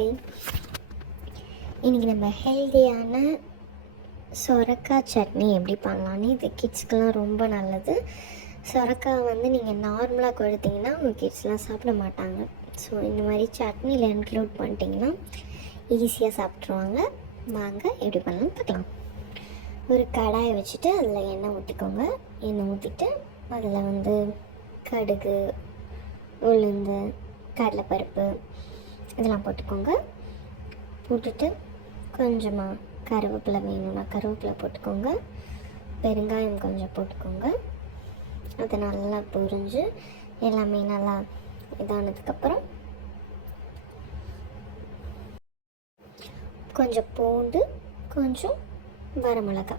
Hi. இன்றைக்கி நம்ம ஹெல்தியான சொரக்காய் சட்னி எப்படி பண்ணலான்னு. இது கிட்ஸ்க்கெலாம் ரொம்ப நல்லது. சொரக்காய் நீங்கள் நார்மலாக கொடுத்தீங்கன்னா உங்கள் கிட்ஸ்லாம் சாப்பிட மாட்டாங்க. ஸோ இந்த மாதிரி சட்னியில் இன்க்ளூட் பண்ணிட்டீங்கன்னா ஈஸியாக சாப்பிட்ருவாங்க. வாங்க எப்படி பண்ணலாம்னு பார்க்கலாம். ஒரு கடாயை வச்சுட்டு அதில் எண்ணெய் ஊற்றிக்கோங்க. எண்ணெய் ஊற்றிட்டு அதில் கடுகு, உளுந்து, கடலைப்பருப்பு இதெல்லாம் போட்டுக்கோங்க. போட்டுட்டு கொஞ்சமாக கருவேப்பிலை வேணும்னா கருவேப்பிலை போட்டுக்கோங்க. பெருங்காயம் கொஞ்சம் போட்டுக்கோங்க. அது நல்லா பொரிஞ்சு எல்லாமே நல்லா இதானதுக்கப்புறம் கொஞ்சம் பூண்டு, கொஞ்சம் வரமிளகா,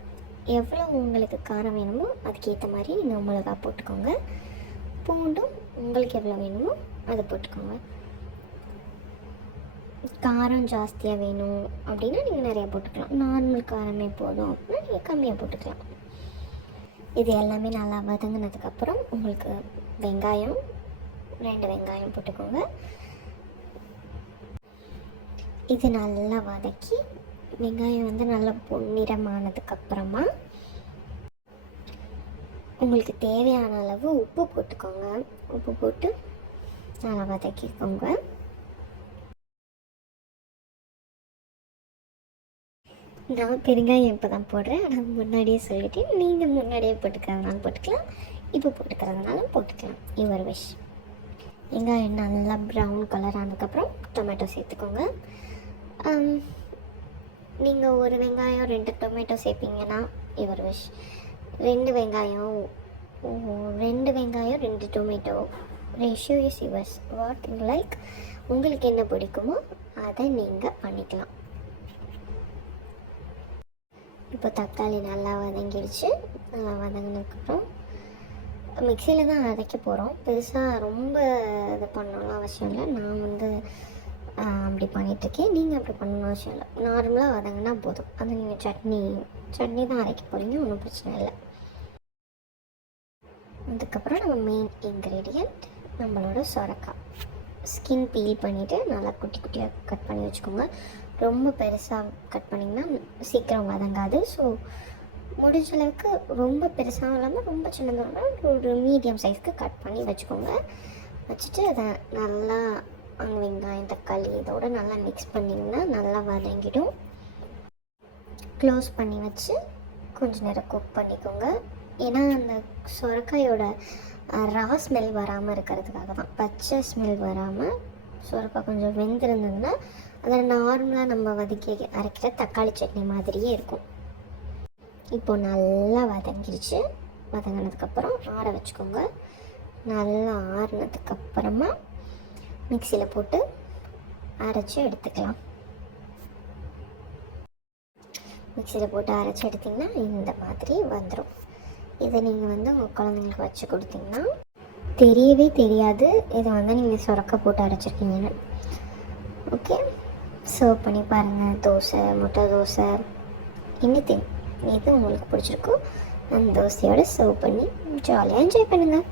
எவ்வளோ உங்களுக்கு காரம் வேணுமோ அதுக்கேற்ற மாதிரி நீங்கள் மிளகா போட்டுக்கோங்க. பூண்டும் உங்களுக்கு எவ்வளோ வேணுமோ அதை போட்டுக்கோங்க. காரம் ஜாஸ்தியாக வேணும் அப்படின்னா நீங்கள் நிறையா போட்டுக்கலாம். நார்மல் காரமே போதும் அப்படின்னா நீங்கள் கம்மியாக போட்டுக்கலாம். இது எல்லாமே நல்லா வதங்கினதுக்கப்புறம் உங்களுக்கு வெங்காயம் 2 வெங்காயம் போட்டுக்கோங்க. இது நல்லா வதக்கி வெங்காயம் நல்லா பொன்னிறமானதுக்கப்புறமா உங்களுக்கு தேவையான அளவு உப்பு போட்டுக்கோங்க. உப்பு போட்டு நல்லா வதக்கிக்கோங்க. நான் பெருங்காயம் இப்போ தான் போடுறேன், ஆனால் முன்னாடியே சொல்லிவிட்டேன். நீங்கள் முன்னாடியே போட்டுக்கிறதுனாலும் போட்டுக்கலாம், இப்போ போட்டுக்கிறதுனாலும் போட்டுக்கலாம். Your wish. வெங்காயம் நல்லா ப்ரௌன் கலர் ஆனதுக்கப்புறம் டொமேட்டோ சேர்த்துக்கோங்க. நீங்கள் ஒரு வெங்காயம் 2 டொமேட்டோ சேர்ப்பீங்கன்னா யுவர் விஷ். 2 வெங்காயம் 2 tomato, ratio is yours. What you like. உங்களுக்கு என்ன பிடிக்குமோ அதை நீங்கள் பண்ணிக்கலாம். இப்போ தக்காளி நல்லா வதங்கிடுச்சு. நல்லா வதங்கினதுக்கப்புறம் மிக்சியில் தான் அரைக்க போகிறோம். பெருசாக ரொம்ப இது பண்ணணும்லாம் அவசியம் இல்லை. நான் அப்படி பண்ணிகிட்ருக்கேன். நீங்கள் அப்படி பண்ணணும் அவசியம் இல்லை. நார்மலாக வதங்கினா போதும். அது நீங்கள் சட்னி தான் அரைக்க போகிறீங்க, ஒன்றும் பிரச்சனை இல்லை. அதுக்கப்புறம் நம்ம மெயின் இன்க்ரீடியண்ட் நம்மளோட சொரக்காய். ஸ்கின் பீல் பண்ணிவிட்டு நல்லா குட்டி குட்டியாக கட் பண்ணி வச்சுக்கோங்க. ரொம்ப பெருசாக கட் பண்ணிங்கன்னா சீக்கிரம் வதங்காது. ஸோ முடிஞ்ச அளவுக்கு ரொம்ப பெருசாகவும் இல்லாமல் ரொம்ப சின்னதாக ஒரு மீடியம் சைஸ்க்கு கட் பண்ணி வச்சுக்கோங்க. வச்சுட்டு அதை நல்லா வெங்காயம், தக்காளி இதோடு நல்லா மிக்ஸ் பண்ணிங்கன்னா நல்லா வதங்கிடும். க்ளோஸ் பண்ணி வச்சு கொஞ்சம் நேரம் குக் பண்ணிக்கோங்க. ஏன்னா அந்த சொரக்காயோட ரா ஸ்மெல் வராமல் இருக்கிறதுக்காக தான், பச்சை ஸ்மெல் வராமல். சொரக்காய் கொஞ்சம் வெந்திருந்ததுன்னா அதில் நார்மலாக நம்ம வதக்கி அரைக்கிற தக்காளி சட்னி மாதிரியே இருக்கும். இப்போது நல்லா வதங்கிடுச்சு. வதங்கினதுக்கப்புறம் ஆற வச்சுக்கோங்க. நல்லா ஆறினதுக்கப்புறமா மிக்சியில் போட்டு அரைச்சி எடுத்துக்கலாம். மிக்சியில் போட்டு அரைச்சி எடுத்திங்கன்னா இந்த மாதிரி வந்துடும். இதை நீங்கள் உங்கள் குழந்தைங்களுக்கு வச்சு கொடுத்தீங்கன்னா தெரியவே தெரியாது இது நீங்கள் சொரக்காய் போட்டு அரைச்சிருக்கீங்கன்னு. ஓகே, சர்வ் பண்ணி பாருங்கள். தோசை, முட்டை தோசை, எது உங்களுக்கு பிடிச்சிருக்கோ அந்த தோசையோடு சர்வ் பண்ணி ஜாலியாக என்ஜாய் பண்ணுங்கள்.